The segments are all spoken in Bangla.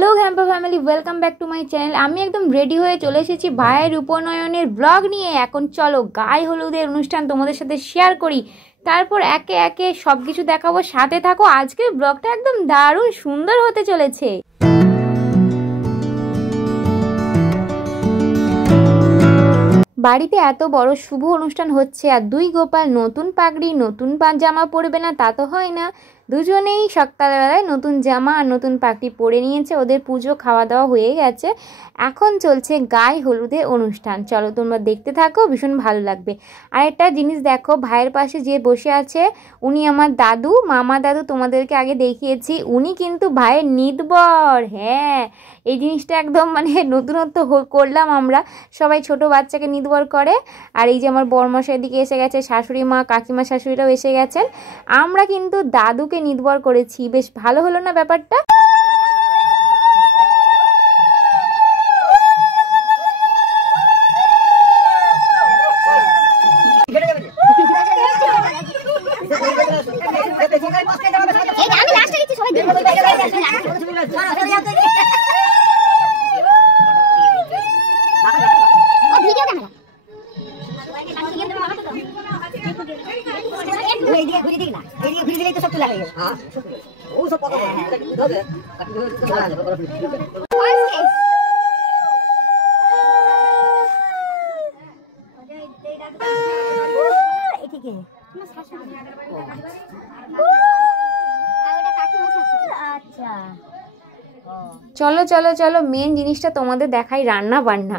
হ্যালো ঘ্যাম্পা family, welcome back to my channel. আমি একদম রেডি হয়ে চলে এসেছি ভাইয়ের উপনয়নের ব্লগ নিয়ে। এখন চলো গায়ে হলুদের অনুষ্ঠান তোমাদের সাথে শেয়ার করি, তারপর একে একে সব কিছু দেখাবো। সাথে থাকো, আজকের ব্লগটা একদম দারুণ সুন্দর হতে চলেছে। বাড়িতে এত বড় শুভ অনুষ্ঠান হচ্ছে, আর দুই গোপাল নতুন পাগড়ি নতুন জামা পরবে না তা তো হয় না। দুজনেই সকালবেলায় নতুন জামা আর নতুন পাগড়ি পরে নিয়েছে। ওদের পুজো খাওয়া দাওয়া হয়ে গেছে, এখন চলছে গায়ে হলুদের অনুষ্ঠান। চলো তোমরা দেখতে থাকো, ভীষণ ভালো লাগবে। আর একটা জিনিস দেখো, ভাইয়ের পাশে যে বসে আছে উনি আমার দাদু, মামা দাদু। তোমাদেরকে আগে দেখিয়েছি, উনি কিন্তু ভাইয়ের নিতবর। হ্যাঁ, এই জিনিসটা একদম নতুনত্ব করলাম আমরা। সবাই ছোট বাচ্চাকে নিতবর করে। আর এই যে আমার বড়মশাই দিকে এসে গেছে, শাশুড়ি মা কাকিমা শাশুড়িরাও এসে গেছেন। আমরা কিন্তু দাদুকে নিতবর করেছি। বেশ ভালো হলো না ব্যাপারটা? চলো চলো চলো, মেন জিনিসটা তোমাদের দেখাই, রান্না বান্না।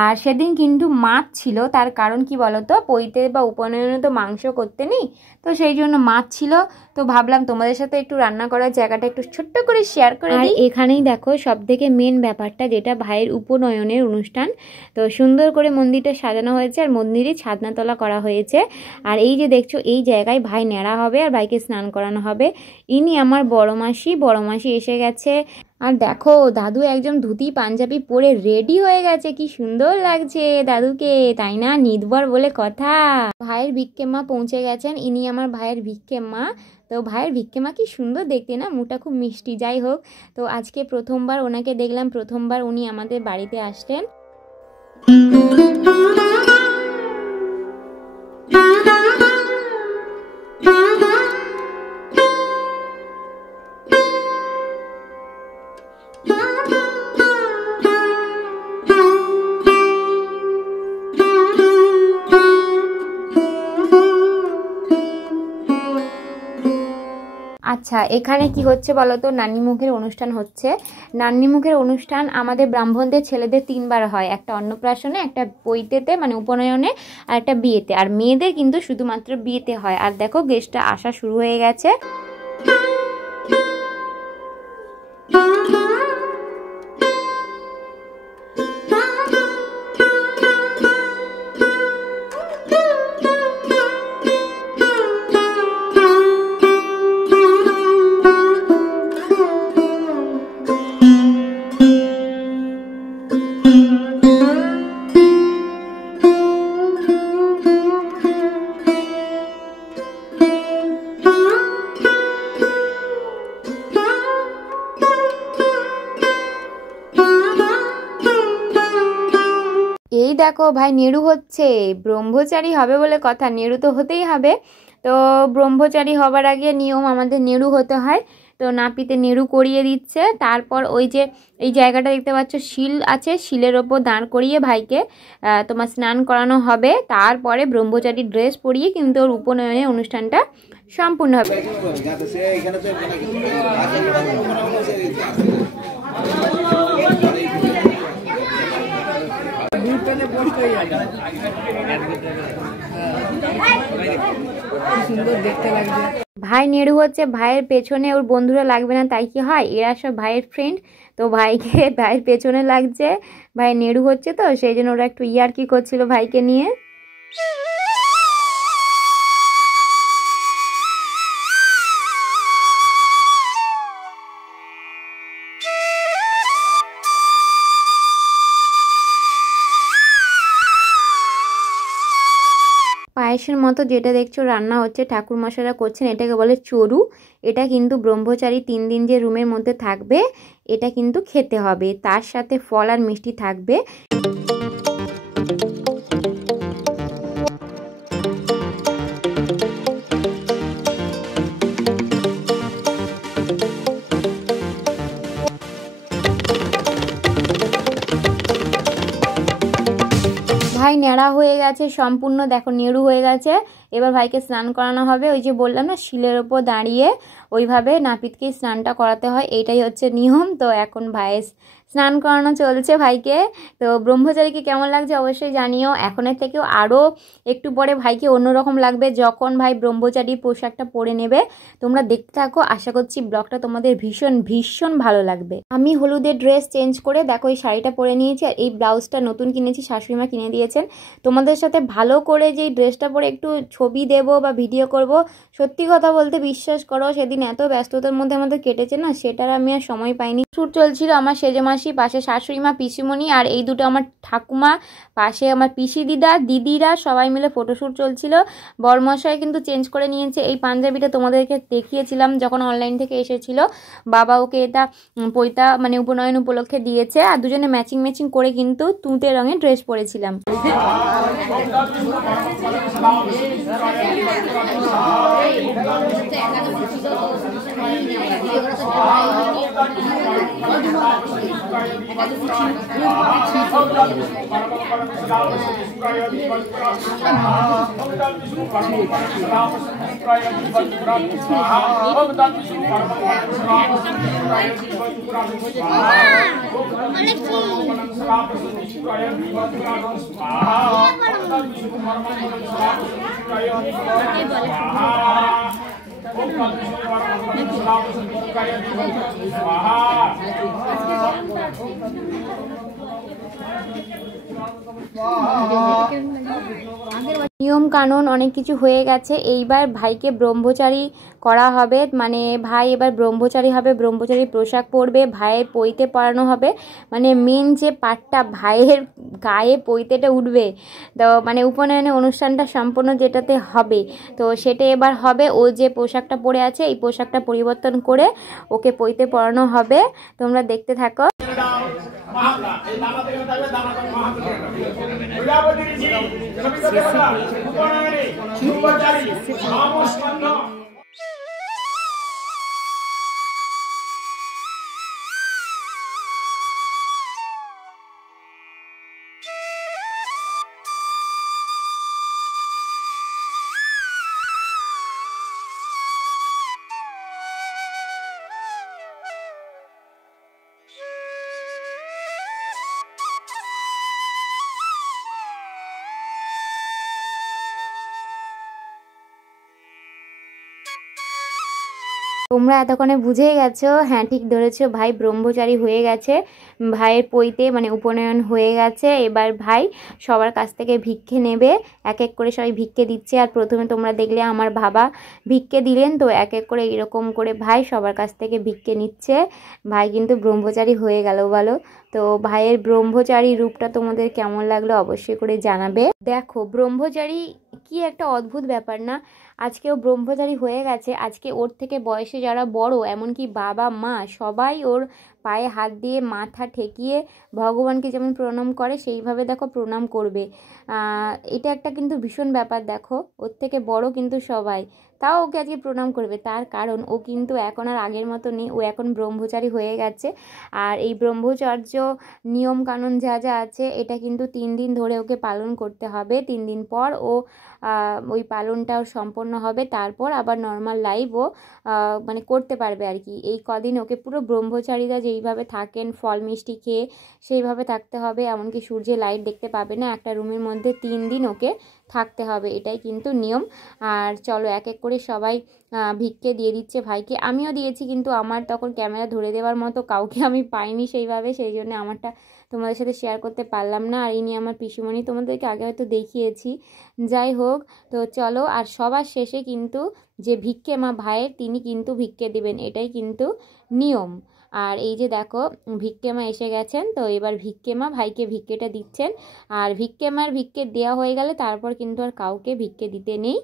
আর সেদিন কিন্তু মাছ ছিল, তার কারণ কি বলতো, পৈতে বা উপনয়নে তো মাংস করতে নেই, তো সেই জন্য মাছ ছিল। তো ভাবলাম তোমাদের সাথে একটু রান্না করার জায়গাটা একটু ছোট্ট করে শেয়ার করে দিই। এখানেই দেখো সব থেকে মেন ব্যাপারটা, যেটা ভাইয়ের উপনয়নের অনুষ্ঠান। তো সুন্দর করে মন্দিরটা সাজানো হয়েছে, আর মন্দিরে ছাদনাতলা করা হয়েছে। আর এই যে দেখছো, এই জায়গায় ভাই ন্যাড়া হবে আর ভাইকে স্নান করানো হবে। ইনি আমার বড় মাসি এসে গেছে। আর দেখো, দাদু একদম ধুতি পাঞ্জাবি পরে রেডি হয়ে গেছে। কি সুন্দর লাগছে দাদুকে, তাই না? নিতবর বলে কথা। ভাইয়ের ভিক্ষে মা পৌঁছে গেছেন, ইনি আমার ভাইয়ের ভিক্ষে মা। তো ভাইয়ের ভিক্ষে মা কি সুন্দর দেখতে না, মুখটা খুব মিষ্টি। যাই হোক, তো আজকে প্রথমবার ওনাকে দেখলাম, প্রথমবার উনি আমাদের বাড়িতে আসলেন। আচ্ছা, এখানে কি হচ্ছে বলো তো? নান্নিমুখের অনুষ্ঠান হচ্ছে। নান্নিমুখের অনুষ্ঠান আমাদের ব্রাহ্মণদের ছেলেদের 3বার হয়, একটা অন্নপ্রাশনে, একটা পৈতেতে উপনয়নে, আর একটা বিয়েতে। আর মেয়েদের কিন্তু শুধুমাত্র বিয়েতে হয়। আর দেখো গেস্টটা আসা শুরু হয়ে গেছে। এই দেখো, ভাই নেড়ু হচ্ছে। ব্রহ্মচারী হবে বলে কথা, নেড়ু তো হতেই হবে। তো ব্রহ্মচারী হবার আগে নিয়ম, আমাদের নেড়ু হতে হয়। তো নাপিতে নেড়ু করিয়ে দিচ্ছে। তারপর ওই যে এই জায়গাটা দেখতে পাচ্ছ, শিল আছে, শিলের ওপর দাঁড় করিয়ে ভাইকে তোমার স্নান করানো হবে। তারপরে ব্রহ্মচারী ড্রেস পরিয়ে কিন্তু ওর উপনয়নের অনুষ্ঠানটা সম্পূর্ণ হবে। ভাই নেড়ু হচ্ছে, ভাইয়ের পেছনে ওর বন্ধুরা লাগবে না, তাই কি হয়, এরা সব ভাইয়ের ফ্রেন্ড। তো ভাইকে ভাইয়ের পেছনে লাগছে, ভাই নেড়ু হচ্ছে, তো সেই জন্য ওরা একটু ইয়ার্কি করছিল ভাইকে নিয়ে। পায়েসের মতো যেটা দেখছো রান্না হচ্ছে, ঠাকুরমশাইরা করছেন, এটাকে বলে চড়ু। এটা কিন্তু ব্রহ্মচারী 3 দিন যে রুমের মধ্যে থাকবে এটা কিন্তু খেতে হবে, তার সাথে ফল আর মিষ্টি থাকবে। ভাই ন্যাড়া হয়ে গেছে সম্পূর্ণ, দেখো নেড়ু হয়ে গেছে। এবার ভাইকে স্নান করানো হবে। ওই যে বললাম না, শিলের ওপর দাঁড়িয়ে ওইভাবে নাপিতকে স্নানটা করাতে হয়, এইটাই হচ্ছে নিয়ম। তো এখন ভাইয়ের স্নান করানো চলছে ভাইকে। তো ব্রহ্মচারীকে কেমন লাগছে অবশ্যই জানিও। এখনের থেকেও আরও একটু পরে ভাইকে অন্যরকম লাগবে যখন ভাই ব্রহ্মচারীর পোশাকটা পরে নেবে। তোমরা দেখতে থাকো, আশা করছি ব্লগটা তোমাদের ভীষণ ভীষণ ভালো লাগবে। আমি হলুদের ড্রেস চেঞ্জ করে দেখো এই শাড়িটা পরে নিয়েছি, আর এই ব্লাউজটা নতুন কিনেছি, শাশুড়িমা কিনে দিয়েছেন। তোমাদের সাথে ভালো করে যে ড্রেসটা পরে একটু ছবি দেব বা ভিডিও করব, সত্যি কথা বলতে বিশ্বাস করো সেদিন এত ব্যস্ততার মধ্যে আমাদের কেটেছে না, সেটার আমি আর সময় পাইনি। শ্যুট চলছিল আমার সেজে মাসি, পাশে শাশুড়িমা, পিসিমণি, আর এই দুটো আমার ঠাকুমা, পাশে আমার পিসি দিদিরা সবাই মিলে ফটোশ্যুট চলছিল। বরমশাই কিন্তু চেঞ্জ করে নিয়েছে। এই পাঞ্জাবিটা তোমাদেরকে দেখিয়েছিলাম যখন অনলাইন থেকে এসেছিল, বাবা ওকে এটা পৈতা মানে উপনয়ন উপলক্ষে দিয়েছে, আর দুজনে ম্যাচিং করে কিন্তু তুঁতে রঙের ড্রেস পরেছিলাম। নিয়ম কানুন অনেক কিছু হয়ে গেছে। এইবার ভাইকে ব্রহ্মচারী করা হবে, মানে ভাই এবার ব্রহ্মচারী হবে, ব্রহ্মচারী পোশাক পরবে, ভাইয়ের পৈতে পরানো হবে। মানে মেন যে পার্টটা, ভাইয়ের গায়ে পৈতেটা উঠবে, তো মানে উপনয়নের অনুষ্ঠানটা সম্পূর্ণ যেটাতে হবে, তো সেটা এবার হবে। ও যে পোশাকটা পরে আছে এই পোশাকটা পরিবর্তন করে ওকে পৈতে পরানো হবে। তোমরা দেখতে থাকো। তোমরা এতক্ষণে বুঝেই গেছো, হ্যাঁ ঠিক ধরেছো, ভাই ব্রহ্মচারী হয়ে গেছে, ভাইয়ের পৈতে মানে উপনয়ন হয়ে গেছে। এবার ভাই সবার কাছ থেকে ভিক্ষে নেবে, এক এক করে সবাই ভিক্ষে দিচ্ছে। আর প্রথমে তোমরা দেখলে আমার বাবা ভিক্ষে দিলেন, তো এক এক করে এরকম করে ভাই সবার কাছ থেকে ভিক্ষে নিচ্ছে। ভাই কিন্তু ব্রহ্মচারী হয়ে গেল বলো। তো ভাইয়ের ব্রহ্মচারী রূপটা তোমাদের কেমন লাগলো অবশ্যই করে জানাবে। দেখো ব্রহ্মচারী কি একটা অদ্ভুত ব্যাপার না, আজকেও ব্রহ্মচারী হয়ে গেছে। আজকে ওর থেকে বয়সে যারা বড়, এমনকি বাবা মা, সবাই ওর পায়ে হাত দিয়ে মাথা ঠেকিয়ে ভগবানকে যেমন প্রণাম করে সেইভাবে দেখো প্রণাম করবে। এটা একটা কিন্তু ভীষণ ব্যাপার। দেখো ওর থেকে বড় কিন্তু সবাই, তাও ওকে আজকে প্রণাম করবে, তার কারণ ও কিন্তু এখন আর আগের মতো নেই, ও এখন ব্রহ্মচারী হয়ে গেছে। আর এই ব্রহ্মচর্য নিয়ম কানুন যা যা আছে এটা কিন্তু 3 দিন ধরে ওকে পালন করতে হবে। 3 দিন পর ও ওই পালনটাও সম্পন্ন হবে, তারপর আবার নর্মাল লাইফ ও মানে করতে পারবে আর কি। এই কদিন ওকে পুরো ব্রহ্মচারীরা যেইভাবে থাকেন ফল মিষ্টি খেয়ে সেইভাবে থাকতে হবে, এমনকি সূর্যের লাইট দেখতে পাবে না, একটা রুমের মধ্যে 3 দিন ওকে থাকতে হবে, এটাই কিন্তু নিয়ম। আর চলো এক এক করে সবাই ভিক্ষে দিয়ে দিচ্ছে ভাইকে, আমিও দিয়েছি, কিন্তু আমার তখন ক্যামেরা ধরে দেওয়ার মতো কাউকে আমি পাইনি সেইভাবে, সেই জন্য আমারটা তোমাদের সাথে শেয়ার করতে পারলাম না। আর ইনি আমার পিসিমণি, তোমাদেরকে আগে হয়তো দেখিয়েছি। যাই হোক, তো চলো। আর সবার শেষে কিন্তু যে ভিক্ষে মা ভাইয়ের, তিনি কিন্তু ভিক্ষে দিবেন, এটাই কিন্তু নিয়ম। আর এই যে দেখো ভিক্ষেমা এসে গেছেন, তো এবার ভিক্ষেমা ভাইকে ভিক্ষেটা দিচ্ছেন। আর ভিক্ষেমার ভিক্ষে দেওয়া হয়ে গেলে তারপর কিন্তু আর কাউকে ভিক্ষে দিতে নেই।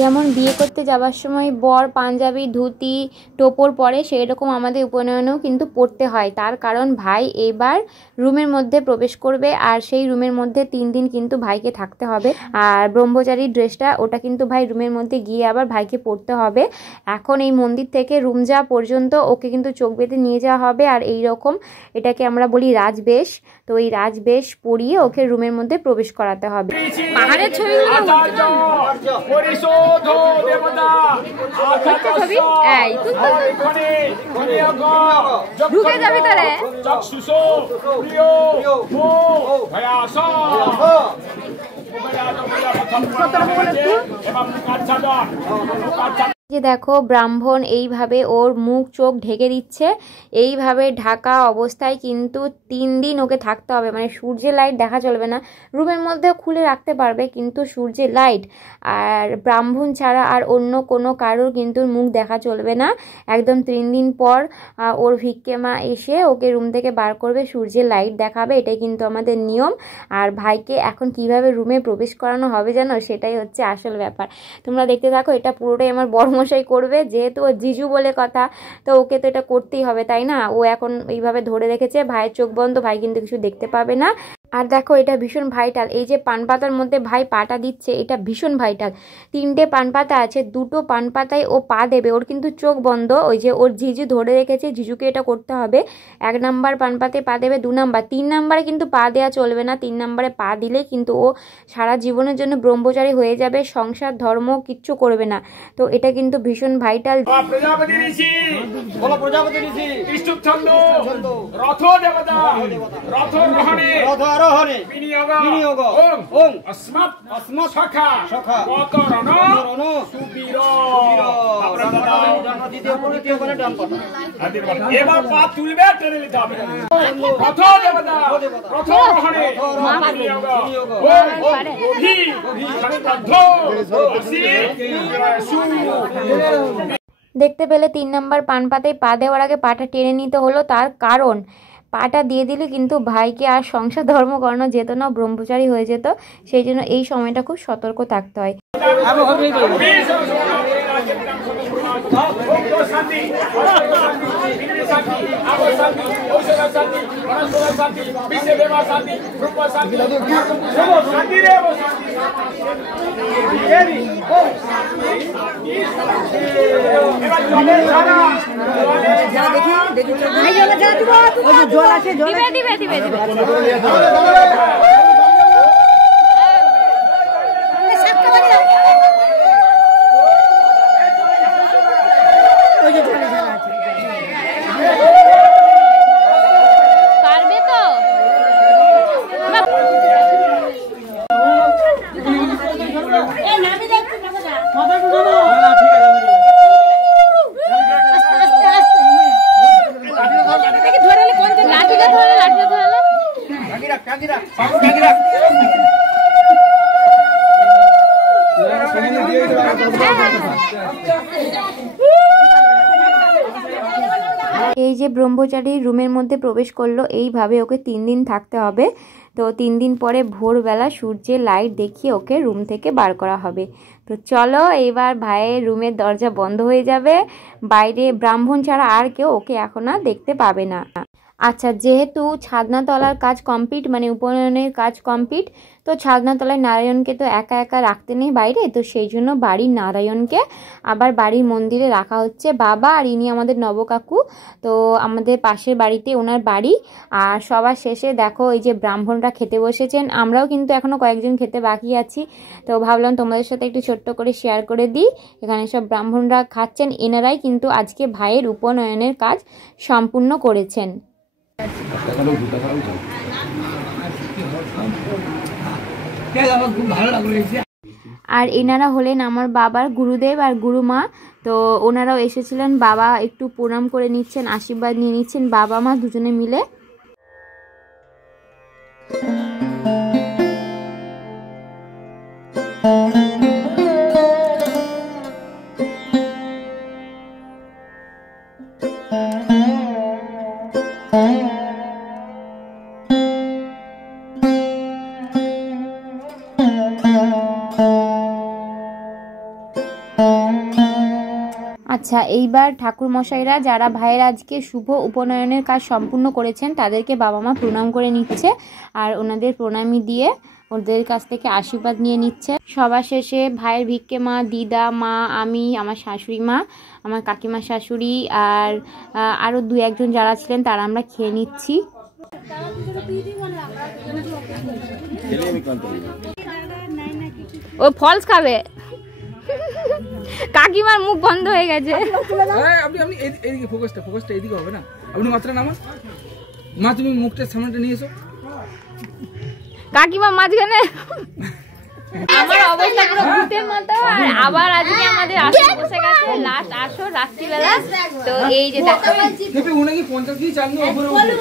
যেমন বিয়ে করতে যাওয়ার সময় বর পাঞ্জাবি ধুতি টোপর পরে, সেই রকম আমাদের উপনয়নেও কিন্তু পড়তে হয়। তার কারণ ভাই এবার রুমের মধ্যে প্রবেশ করবে, আর সেই রুমের মধ্যে 3 দিন কিন্তু ভাইকে থাকতে হবে। আর ব্রহ্মচারী ড্রেসটা ওটা কিন্তু ভাই রুমের মধ্যে গিয়ে আবার ভাইকে পরতে হবে। এখন এই মন্দির থেকে রুম যাওয়া পর্যন্ত ওকে কিন্তু চোখ বেঁধে নিয়ে যাওয়া হবে। আর এই রকম এটাকে আমরা বলি রাজবেশ। তো এই রাজবেশ পরিয়ে ওকে রুমের মধ্যে প্রবেশ করাতে হবে। পাহাড়ের ছবি ঢুকে যাবি তারে। যে দেখো ব্রাহ্মণ এইভাবে ওর মুখ চোখ ঢেকে দিচ্ছে। এইভাবে ঢাকা অবস্থায় কিন্তু 3 দিন ওকে থাকতে হবে, মানে সূর্যের লাইট দেখা চলবে না। রুমের মধ্যে খুলে রাখতে পারবে কিন্তু সূর্যের লাইট আর ব্রাহ্মণ ছাড়া আর অন্য কোনো কারোর কিন্তু মুখ দেখা চলবে না। একদম 3 দিন পর ওর ভিক্ষেমা এসে ওকে রুম থেকে বার করবে, সূর্যের লাইট দেখাবে, এটাই কিন্তু আমাদের নিয়ম। আর ভাইকে এখন কিভাবে রুমে প্রবেশ করানো হবে জানো, সেটাই হচ্ছে আসল ব্যাপার। তোমরা দেখতে থাকো, এটা পুরোটাই আমার বড়মশাই করবে, যেহেতু ও জিজু বলে কথা, তো ওকে তো এটা করতেই হবে, তাই না? ও এখন এইভাবে ধরে রেখেছে, ভাইয়ের চোখ বন্ধ, ভাই কিন্তু কিছু দেখতে পাবে না। আর দেখো এটা ভীষণ ভাইটাল, এই যে পান পাতার মধ্যে ভাই পাটা দিচ্ছে, এটা ভীষণ ভাইটাল। 3টে পান পাতা আছে, 2টো পান পাতায় ও পা দেবে, ওর কিন্তু চোখ বন্ধ। ওই যে ওর জিজু ধরে রেখেছে, জিজুকে এটা করতে হবে। 1 নাম্বার পান পাতায় পা দেবে, 2 নাম্বার, 3 নাম্বারে কিন্তু পা দেওয়া চলবে না। 3 নাম্বারে পা দিলে কিন্তু ও সারা জীবনের জন্য ব্রহ্মচারী হয়ে যাবে, সংসার ধর্ম কিচ্ছু করবে না। তো এটা কিন্তু ভীষণ ভাইটাল। প্রজাপতি ঋষি বলো, প্রজাপতি ঋষি কৃষ্ণ ছন্দ রথ দেবতা রথ রোহণে বিনিয়োগ ওম अस्मत् সখা অতরণ সুবীর। এবার পা তুলবে, টেনে নিতে হবে। রথ দেবতা রথ রোহণে বিনিয়োগ ওম গভী সংবদ্ধ আসি সু। দেখতে পেলে 3 নাম্বার পান পাতায় পা দেওয়ার আগে পাটা টেনে নিতে হলো, তার কারণ পাটা দিয়ে দিলে কিন্তু ভাইকে আর সংসার ধর্ম করানো যেত না, ব্রহ্মচারী হয়ে যেত। সেই জন্য এই সময়টা খুব সতর্ক থাকতে হয়। জল আছে, দিবে দিবে দিবে দিবে। পারবে তো? এই যে ব্রহ্মচারী রুমের মধ্যে প্রবেশ করলো, এইভাবে ওকে 3 দিন থাকতে হবে। তো 3 দিন পরে ভোরবেলা সূর্যের লাইট দেখিয়ে ওকে রুম থেকে বার করা হবে। তো চলো এবার ভাইয়ের রুমের দরজা বন্ধ হয়ে যাবে, বাইরে ব্রাহ্মণ ছাড়া আর কেউ ওকে এখন আর দেখতে পাবে না। আচ্ছা, যেহেতু ছাদনাতলার কাজ কমপ্লিট, মানে উপনয়নের কাজ কমপ্লিট, তো ছাদনাতলায় নারায়ণকে তো একা একা রাখতে নেই বাইরে, তো সেই জন্য বাড়ির নারায়ণকে আবার বাড়ির মন্দিরে রাখা হচ্ছে। বাবা আর ইনি আমাদের নবকাকু, তো আমাদের পাশের বাড়িতে ওনার বাড়ি। আর সবার শেষে দেখো এই যে ব্রাহ্মণরা খেতে বসেছেন, আমরাও কিন্তু এখনও কয়েকজন খেতে বাকি আছি, তো ভাবলাম তোমাদের সাথে একটু ছোট্ট করে শেয়ার করে দিই। এখানে সব ব্রাহ্মণরা খাচ্ছেন, এনারাই কিন্তু আজকে ভাইয়ের উপনয়নের কাজ সম্পূর্ণ করেছেন। আর এনারা হলেন আমার বাবার গুরুদেব আর গুরুমা, তো ওনারাও এসেছিলেন। বাবা একটু প্রণাম করে নিচ্ছেন, আশীর্বাদ নিয়ে নিচ্ছেন বাবা মা দুজনে মিলে। আচ্ছা, এইবার ঠাকুর মশাইরা যারা ভাইয়ের আজকে শুভ উপনয়নের কাজ সম্পূর্ণ করেছেন তাদেরকে বাবা মা প্রণাম করে নিচ্ছে, আর ওনাদের প্রণামী দিয়ে ওদের কাছ থেকে আশীর্বাদ নিয়ে নিচ্ছে। সবার শেষে ভাইয়ের ভিক্ষে মা, দিদা, মা, আমি, আমার শাশুড়ি মা, আমার কাকিমা শাশুড়ি আর আরও 2-1 যারা ছিলেন তারা আমরা খেয়ে নিচ্ছি। ও ফলস খাবে, কাকিমার মুখ বন্ধ হয়ে গেছে। আপনি এদিকে ফোকাসটা এদিকে হবে না, আপনি মাত্রা নামান। মা তুমি মুখটার সামনেটা নিয়ে এসো। কাকিমা মাঝখানে, আমার অবস্থা পুরো ভূতের মতো। আর আবার আজকে আমাদের আসর বসে গেছে, লাস্ট আসর রাত্রিবেলা। তো এই যে দেখো উনি কি 50 দিয়ে চাল নিয়ে উপরে উঠবে?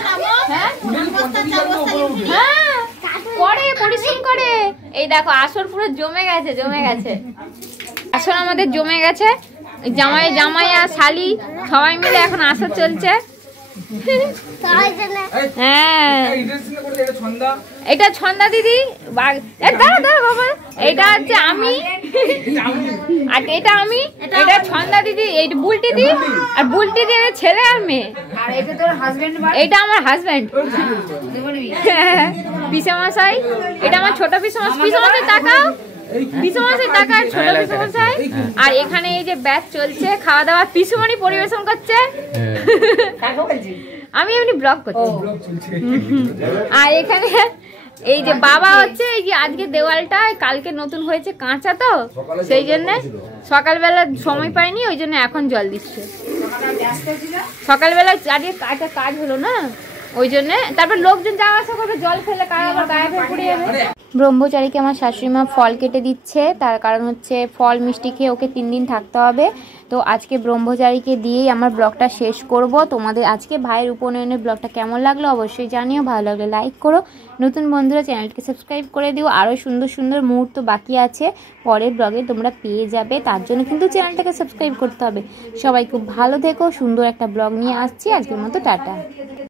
হ্যাঁ উনি কি 50 দিয়ে চাল নিয়ে উপরে উঠবে? হ্যাঁ করে, পরিশ্রম করে। এই দেখো আসর পুরো জমে গেছে। আসর আমাদের জমে গেছে, জামাই আর শালি সবাই মিলে এখন আসর চলছে। হ্যাঁ এটা ছন্দা দিদি, দাঁড়া বাবা, এটা হচ্ছে আমি, আর এটা আমি, এটা ছন্দা দিদি, এইটা বুলটি দি, আর বুলটি দি ছেলে আর মেয়ে, এটা আমার হাজবেন্ড পিসেমশাই, এটা আমার ছোট পিসেমশাই, টাকাও পিসুমশাই টাকা, ছোট পিসুমশাই। আর এখানে এই যে ব্যাচ চলছে, খাওয়া দাওয়া পিসুমণি পরিবেশন করছে, আমি এমনি ব্লগ করছি। আর এখানে এই যে বাবা হচ্ছে, এই যে আজকে দেওয়ালটা কালকে নতুন হয়েছে কাঁচা, তো সেই জন্য সকালবেলা সময় পাইনি, ওই জন্য এখন জল দিচ্ছে। সকালবেলা আজকে কাজ হলো না, ওই জন্য। তারপর লোকজন যাওয়া আসা করবে, জল ফেলে কার আবার গায়ে পড়ে যাবে। ব্রহ্মচারীকে আমার শাশুড়িমা ফল কেটে দিচ্ছে, তার কারণ হচ্ছে ফল মিষ্টি খেয়ে ওকে 3 দিন থাকতে হবে। তো আজকে ব্রহ্মচারীকে দিয়েই আমার ব্লগটা শেষ করব। তোমাদের আজকে ভাইয়ের উপনয়নের ব্লগটা কেমন লাগলো অবশ্যই জানিও, ভালো লাগলে লাইক করো, নতুন বন্ধুরা চ্যানেলটিকে সাবস্ক্রাইব করে দিও। আরও সুন্দর সুন্দর মুহূর্ত বাকি আছে, পরের ব্লগে তোমরা পেয়ে যাবে, তার জন্য কিন্তু চ্যানেলটাকে সাবস্ক্রাইব করতে হবে। সবাই খুব ভালো থেকো, সুন্দর একটা ব্লগ নিয়ে আসছি, আজকের মতো টাটা।